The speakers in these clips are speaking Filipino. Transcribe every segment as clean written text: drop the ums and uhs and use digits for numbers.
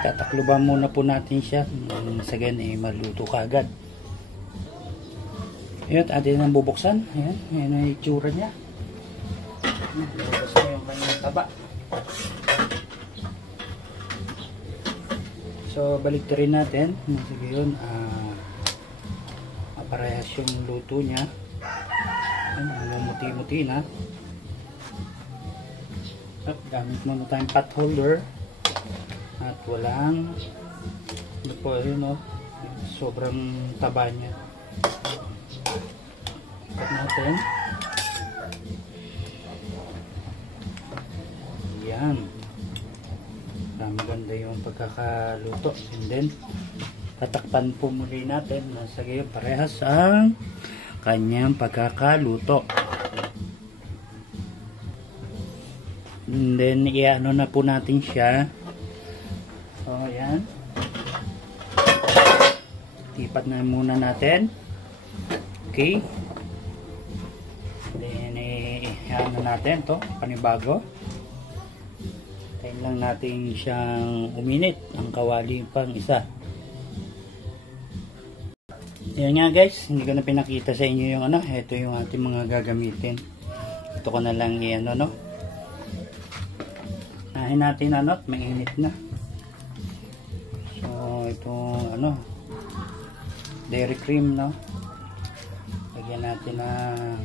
Tatakluban muna po natin siya sa ganyan maluto kagad. Ayan, atin ang bubuksan. Ayan, ayan ang itsura niya. Bubuksan na yung kanyang taba. So balik rin natin. Sige yun, parehas yung luto niya. Muti-muti na. Gamit muna tayong pot holder. At walang ano po yun, no? Sobrang taba niya. Ikat natin. Yan. Maganda yung pagkakaluto. And then tatakpan po muli natin. Nasa gayon parehas ang kanyang pagkakaluto. And then i-ano na po natin siya. So, ayan. Tipat na muna natin. Okay. Then, i-ano natin to panibago. Tayo lang natin siyang uminit. Ang kawali pang isa. Ayan nga guys. Hindi ko na pinakita sa inyo yung ano. Ito yung ating mga gagamitin. Ito ko na lang i-ano, no. Nahin natin ano. Mainit na. Itong ano dairy cream, no, lagyan natin ng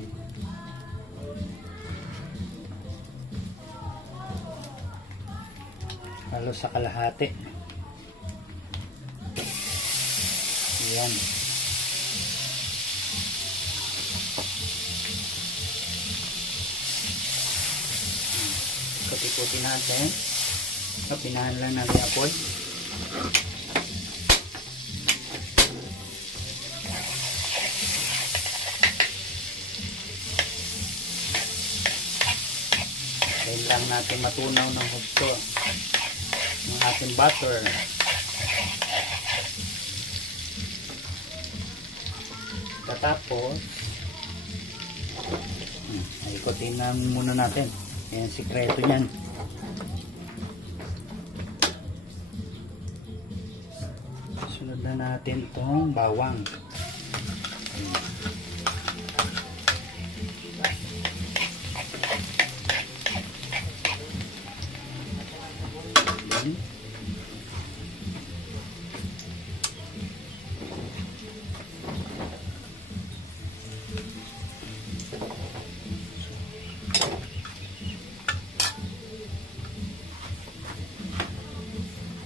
halos sa kalahati. Ayan, kuti-kuti natin. Pinahan lang natin apoy. Lang natin matunaw ng husto ng ating butter. Tapos ikutin na muna natin. Yan sikreto niyan. Sunod na natin itong bawang.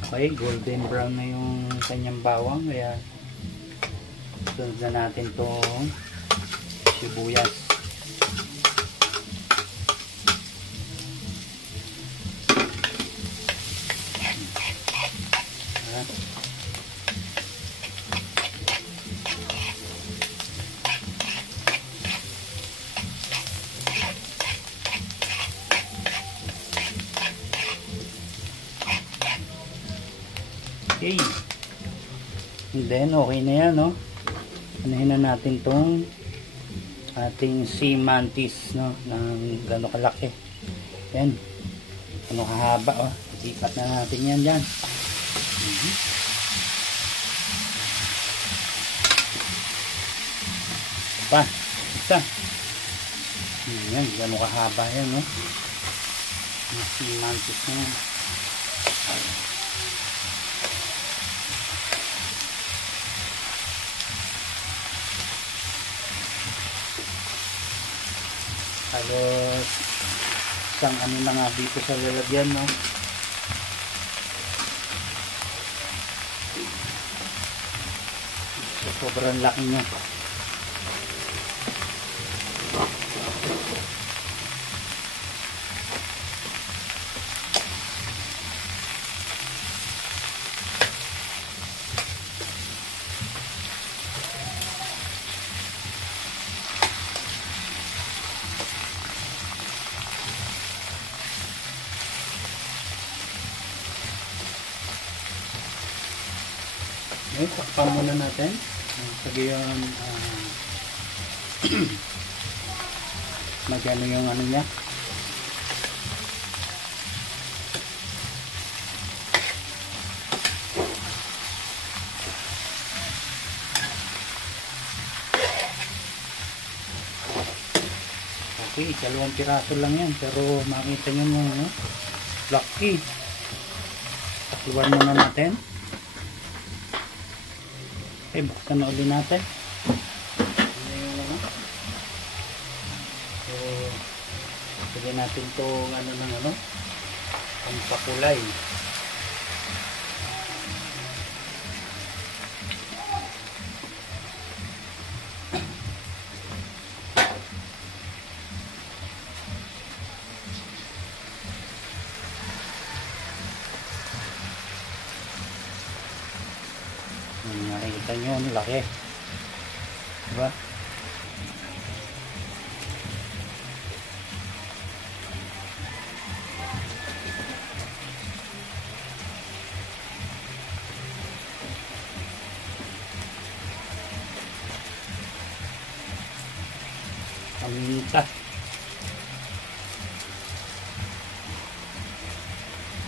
Okay, golden brown na yung kanyang bawang, kaya sunod na natin itong sibuyas. Okay. And then, okay na yan, no? Anahin na natin tong ating sea mantis, no? Ng gano'ng kalaki. Yan. Ano kahaba, oh. Ikat na natin yan dyan. Pa. Isa. Yan. Gano'ng kahaba yan, no? Yung sea mantis na yan. Halos isang ano na nga dito sa lalagyan, no? So, sobrang laki niya. Okay, takpan muna natin. Sabihin, magano yung ano niya. Okay, 2 piraso lang yan. Pero makita nyo mo, no? Lucky. Takluan muna natin. Okay, buksan na ulit natin. So, sige natin itong pampakulay. Nakikita nyo, ang laki. Diba? Paminta.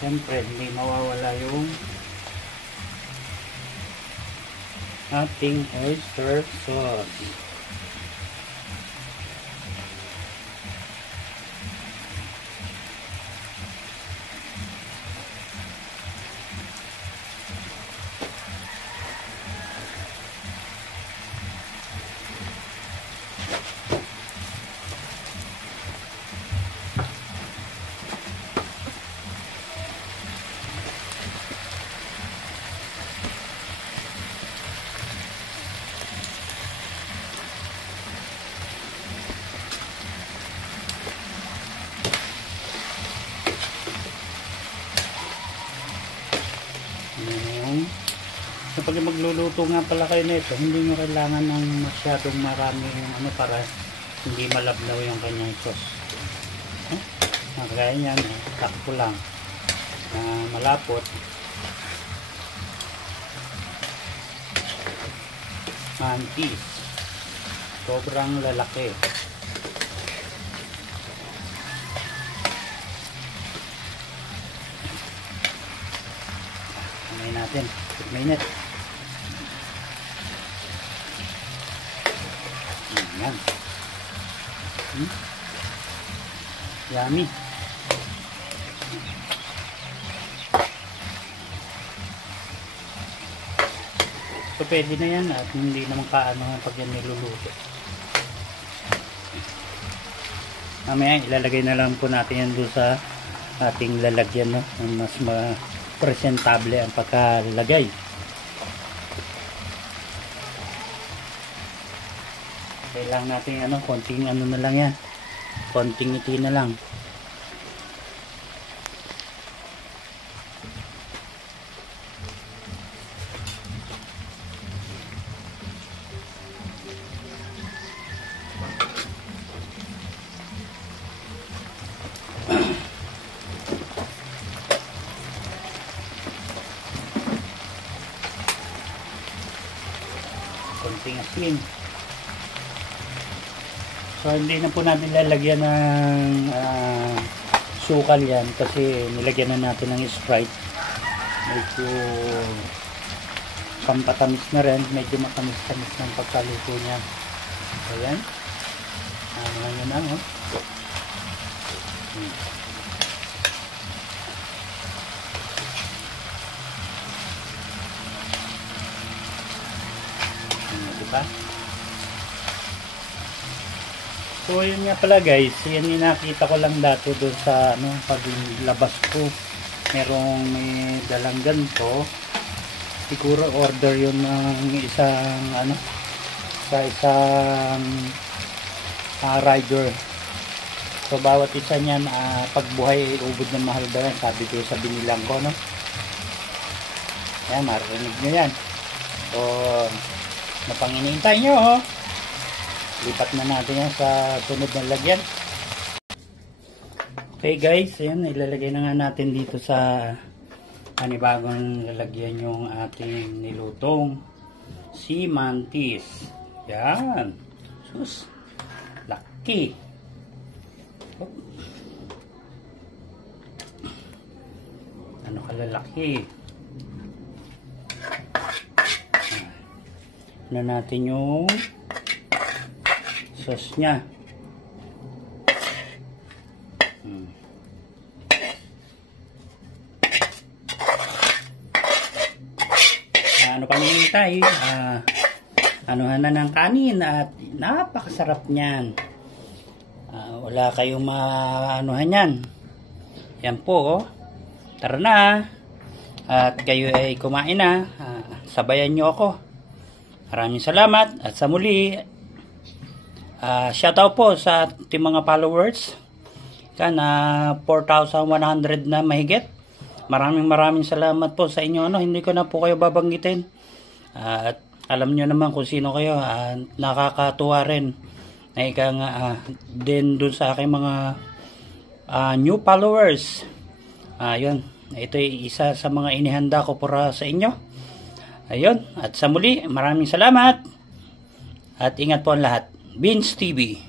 Siyempre, hindi mawawala yung ating oyster sauce. Kapag magluluto nga pala kayo nito, hindi nyo kailangan ng masyadong marami yung para hindi malabnaw yung kanyang sauce. Kaya yan, takpo lang na malapot. Mantis. Sobrang lalaki. Kumain natin. 6 minutes. Yan. Yummy. So pwede na yan at hindi naman kaano pag yan niluluto. Mamaya ilalagay na lang po natin yan doon sa ating lalagyan, no? Mas presentable ang pagkalagay. Kailangan natin konting na lang yan. Konting ngiti na lang. Konting asin. So hindi na po natin lalagyan ng sukal yan kasi nilagyan na natin ng Sprite. Medyo pampatamis na rin, medyo matamis-tamis ng pagkaluto niya. So yan. Ano na no? Diba? So yun nga pala guys, yan yung nakita ko lang dati doon sa paglabas ko. May dalang ganito. Siguro order yun ng isang rider. So bawat isa niyan pagbuhay ubod ng mahal daw yan, sabi ko sa binilang ko, no? Ayan, marinig nyo yan. So napanginintay nyo, oh. Lipat na natin yan sa sunod na lagyan. Okay guys, ayan, ilalagay na nga natin dito sa panibagong lalagyan yung ating nilutong sea mantis. Yan. Sus. Laki. Ano kalalaki. Na natin yung sauce nya. Ano pa hinihintay? Anuhan na ng kanin at napakasarap niyan. Wala kayong maanuhan yan. Yan po, oh. Tara na. At kayo ay kumain na. Sabayan nyo ako. Maraming salamat. At sa muli, shoutout po sa ating mga followers. 4,100 na mahigit. Maraming salamat po sa inyo. Hindi ko na po kayo babanggitin. At alam nyo naman kung sino kayo. Nakakatuwa rin. Na ika nga din dun sa aking mga new followers. Yun. Ito ay isa sa mga inihanda ko para sa inyo. Ayun. At sa muli, maraming salamat. At ingat po ang lahat. Beans TV.